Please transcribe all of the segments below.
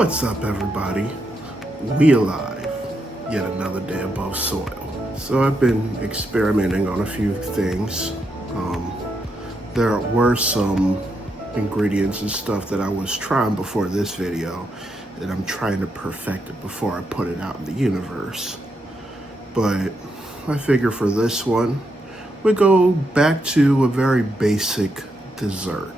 What's up, everybody? We alive. Yet another day above soil. So I've been experimenting on a few things. There were some ingredients and stuff that I was trying before this video that I'm trying to perfect it before I put it out in the universe. But I figure for this one, we go back to a very basic dessert.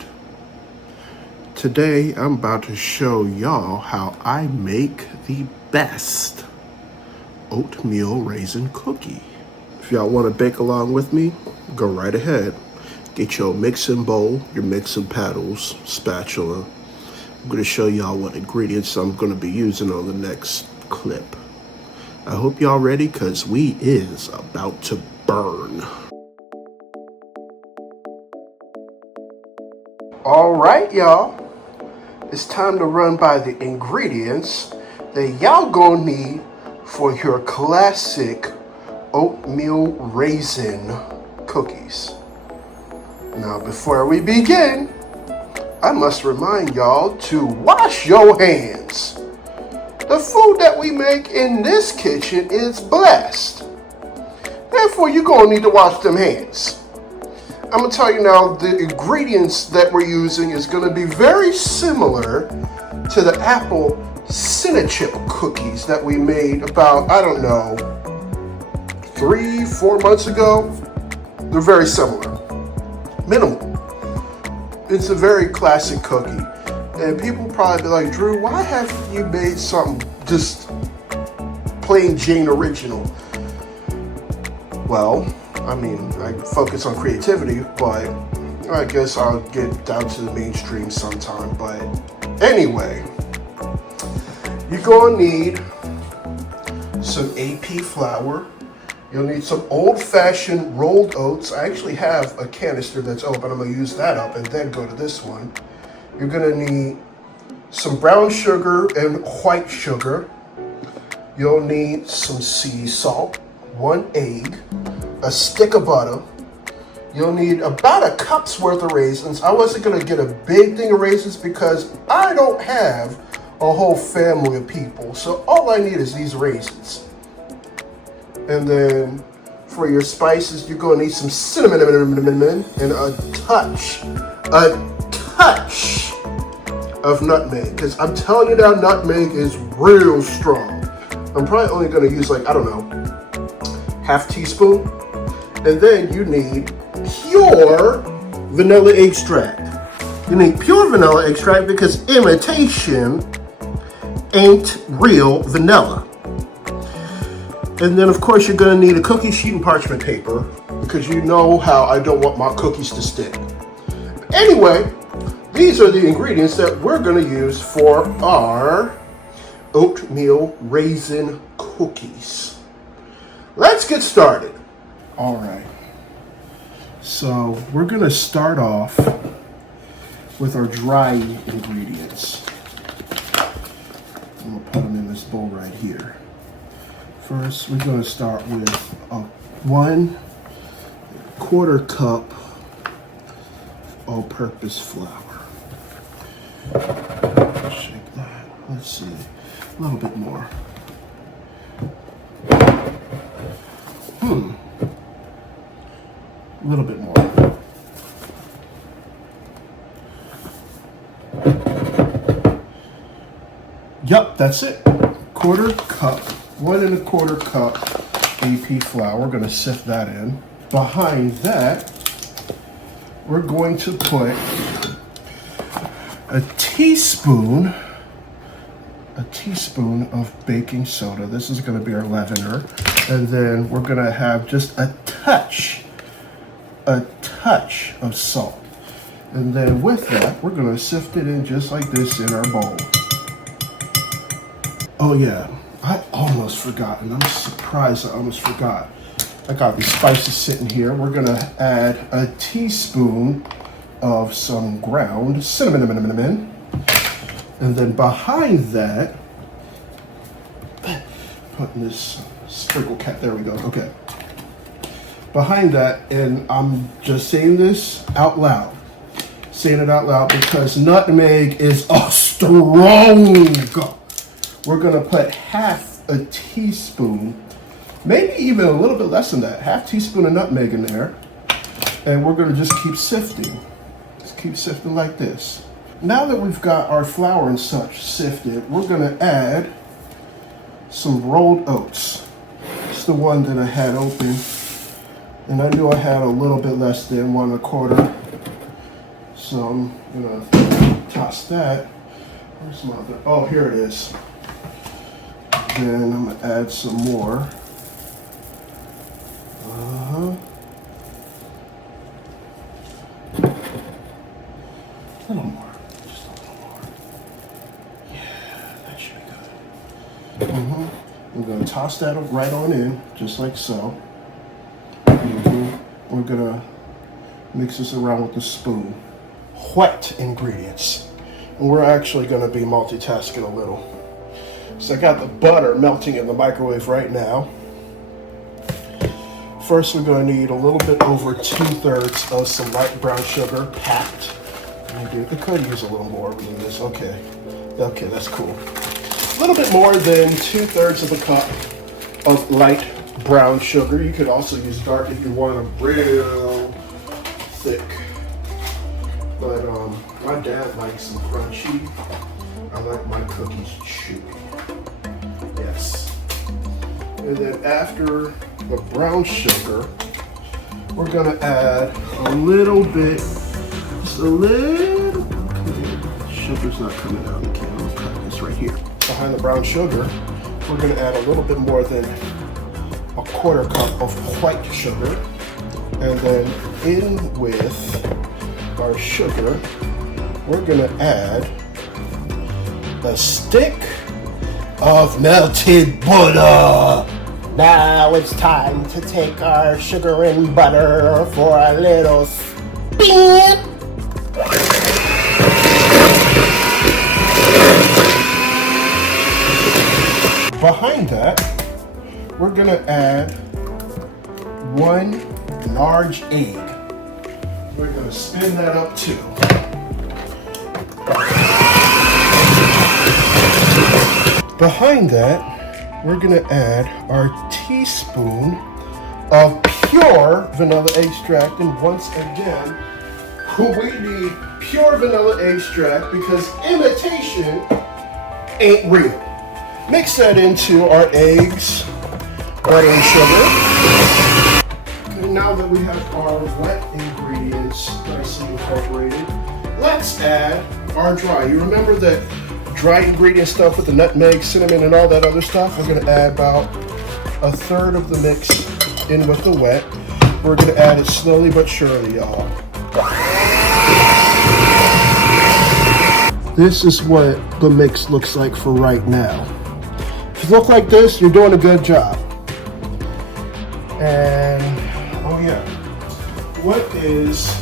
Today, I'm about to show y'all how I make the best oatmeal raisin cookie. If y'all want to bake along with me, go right ahead. Get your mixing bowl, your mixing paddles, spatula. I'm going to show y'all what ingredients I'm going to be using on the next clip. I hope y'all ready, because we is about to burn. All right, y'all. It's time to run by the ingredients that y'all gonna need for your classic oatmeal raisin cookies. Now, before we begin, I must remind y'all to wash your hands. The food that we make in this kitchen is blessed. Therefore, you're gonna need to wash them hands. I'm gonna tell you now, the ingredients that we're using is gonna be very similar to the apple Cinnachip cookies that we made about, 3-4 months ago. They're very similar, minimal. It's a very classic cookie. And people probably be like, Drew, why haven't you made something just plain Jane original? Well, I focus on creativity, but I guess I'll get down to the mainstream sometime. But anyway, you're gonna need some AP flour. You'll need some old-fashioned rolled oats. I actually have a canister that's open. I'm gonna use that up and then go to this one. You're gonna need some brown sugar and white sugar. You'll need some sea salt, 1 egg, a stick of butter. You'll need about a cup's worth of raisins. I wasn't gonna get a big thing of raisins because I don't have a whole family of people. So all I need is these raisins. And then for your spices, you're gonna need some cinnamon and a touch of nutmeg. Because I'm telling you now, nutmeg is real strong. I'm probably only gonna use half teaspoon. And then you need pure vanilla extract. You need pure vanilla extract because imitation ain't real vanilla. And then of course you're gonna need a cookie sheet and parchment paper because you know how I don't want my cookies to stick. Anyway, these are the ingredients that we're gonna use for our oatmeal raisin cookies. Let's get started. All right, so we're gonna start off with our dry ingredients. I'm gonna put them in this bowl right here. First, we're gonna start with a 1/4 cup all-purpose flour. Shake that. Let's see, a little bit more. A little bit more. Yup, that's it. 1/4 cup, 1 1/4 cup AP flour. We're gonna sift that in. Behind that, we're going to put a teaspoon of baking soda. This is gonna be our leavener. And then we're gonna have just a touch of salt. And then with that, we're gonna sift it in just like this in our bowl. Oh yeah, I almost forgot, and I'm surprised I almost forgot. I got these spices sitting here. We're gonna add a teaspoon of some ground cinnamon. And then behind that, putting this sprinkle cap, there we go, okay. Behind that, and I'm just saying this out loud, saying it out loud because nutmeg is strong. We're gonna put half a teaspoon, maybe even a little bit less than that, half teaspoon of nutmeg in there. And we're gonna just keep sifting. Just keep sifting like this. Now that we've got our flour and such sifted, we're gonna add some rolled oats. It's the one that I had open. And I knew I had a little bit less than 1 1/4. So I'm gonna toss that. Where's my other? Oh, here it is. Then I'm gonna add some more. A little more. Just a little more. Yeah, that should be good. I'm gonna toss that right on in, just like so. We're gonna mix this around with the spoon. Wet ingredients. And we're actually gonna be multitasking a little. So I got the butter melting in the microwave right now. First, we're gonna need a little bit over 2/3 of some light brown sugar, packed. Maybe I could use a little more than this. Okay, that's cool. A little bit more than 2/3 of a cup of light brown sugar. You could also use dark if you want them real thick. But my dad likes them crunchy. I like my cookies chewy. Yes. And then after the brown sugar, we're gonna add a little bit, just a little. Sugar's not coming out of the can. I'll cut this right here. Behind the brown sugar, we're gonna add a little bit more than 1/4 cup of white sugar, and then in with our sugar, we're gonna add a stick of melted butter. Now it's time to take our sugar and butter for a little spin. Behind that, we're gonna add 1 large egg. We're gonna spin that up too. Behind that, we're gonna add our teaspoon of pure vanilla extract. And once again, we need pure vanilla extract because imitation ain't real. Mix that into our eggs, butter and sugar. Okay, now that we have our wet ingredients nicely incorporated, let's add our dry. You remember that dry ingredient stuff with the nutmeg, cinnamon, and all that other stuff? We're gonna add about 1/3 of the mix in with the wet. We're gonna add it slowly but surely, y'all. This is what the mix looks like for right now. If you look like this, you're doing a good job. And, oh yeah, what is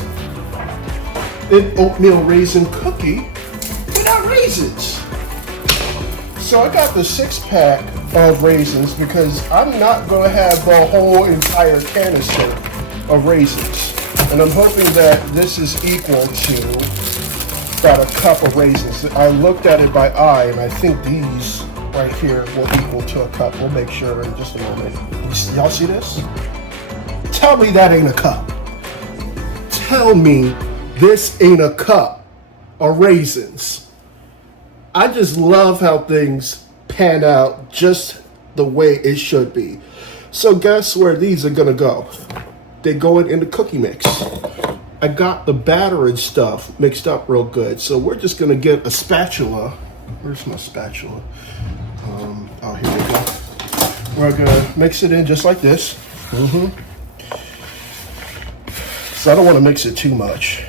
an oatmeal raisin cookie without raisins? So I got the 6-pack of raisins because I'm not going to have the whole entire canister of raisins. And I'm hoping that this is equal to about 1 cup of raisins. I looked at it by eye and I think these right here will equal to 1 cup. We'll make sure in just a moment. Y'all see this? Tell me that ain't a cup. Tell me this ain't a cup of raisins. I just love how things pan out just the way it should be. So guess where these are gonna go? They're going in the cookie mix. I got the batter and stuff mixed up real good. So we're just gonna get a spatula. Where's my spatula? Oh, here we go. We're gonna mix it in just like this. So I don't want to mix it too much.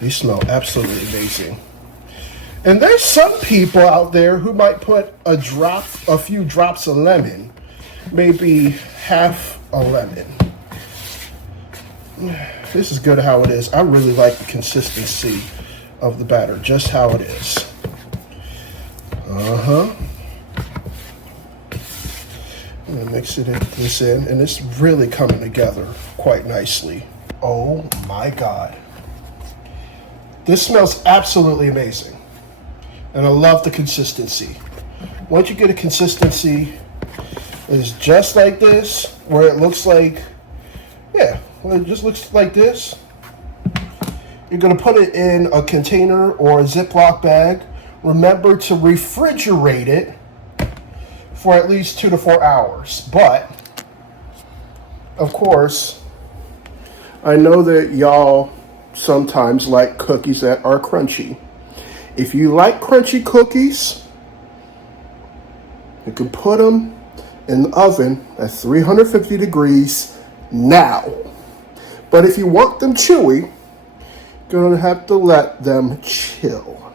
These smell absolutely amazing. And there's some people out there who might put a few drops of lemon, maybe half a lemon. This is good how it is. I really like the consistency of the batter, just how it is. I'm gonna mix this in, and it's really coming together quite nicely. Oh my God. This smells absolutely amazing. And I love the consistency. Once you get a consistency, it's just like this, where it looks like, yeah, well, it just looks like this. You're gonna put it in a container or a Ziploc bag. Remember to refrigerate it for at least 2 to 4 hours. But, of course, I know that y'all sometimes like cookies that are crunchy. If you like crunchy cookies, you can put them in the oven at 350 degrees now. But if you want them chewy, you're gonna have to let them chill.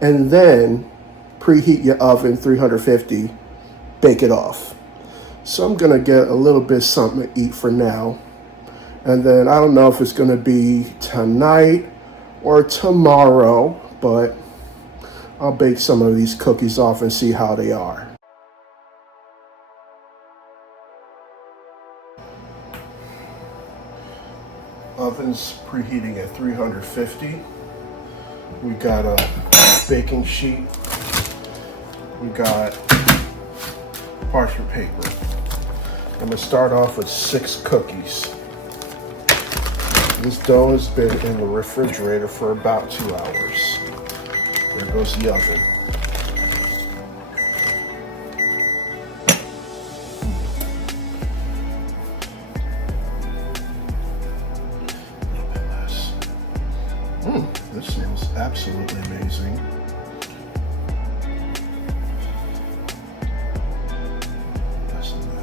And then preheat your oven 350, bake it off. So I'm gonna get a little bit something to eat for now. And then I don't know if it's gonna be tonight or tomorrow, but I'll bake some of these cookies off and see how they are. Oven's preheating at 350. We got a baking sheet. We got parchment paper. I'm gonna start off with 6 cookies. This dough has been in the refrigerator for about 2 hours. There goes the oven. This smells absolutely amazing.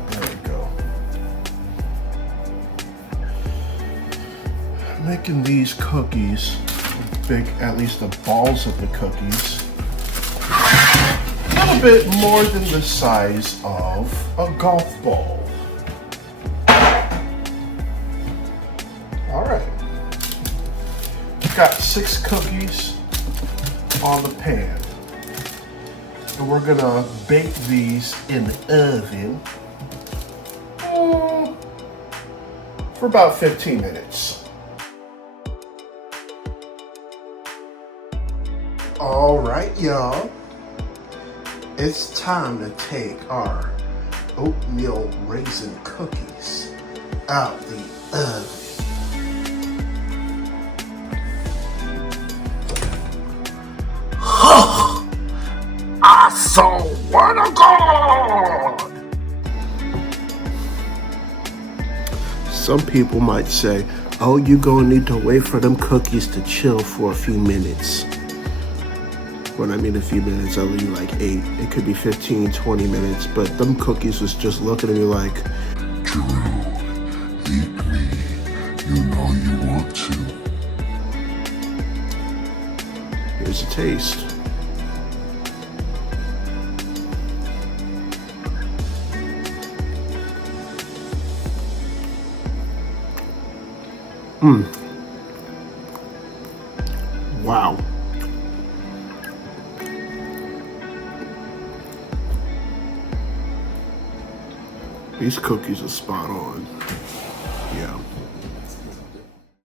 There we go. Making these cookies, big, at least the balls of the cookies, a little bit more than the size of a golf ball. All right. Got 6 cookies on the pan. And we're gonna bake these in the oven for about 15 minutes. All right, y'all. It's time to take our oatmeal raisin cookies out the oven. I swear to God! Some people might say, oh, you're gonna need to wait for them cookies to chill for a few minutes. When I mean a few minutes, I mean like 8. It could be 15, 20 minutes, but them cookies was just looking at me like, Drew, eat me. You know you want to. Here's a taste. Wow. These cookies are spot on. Yeah.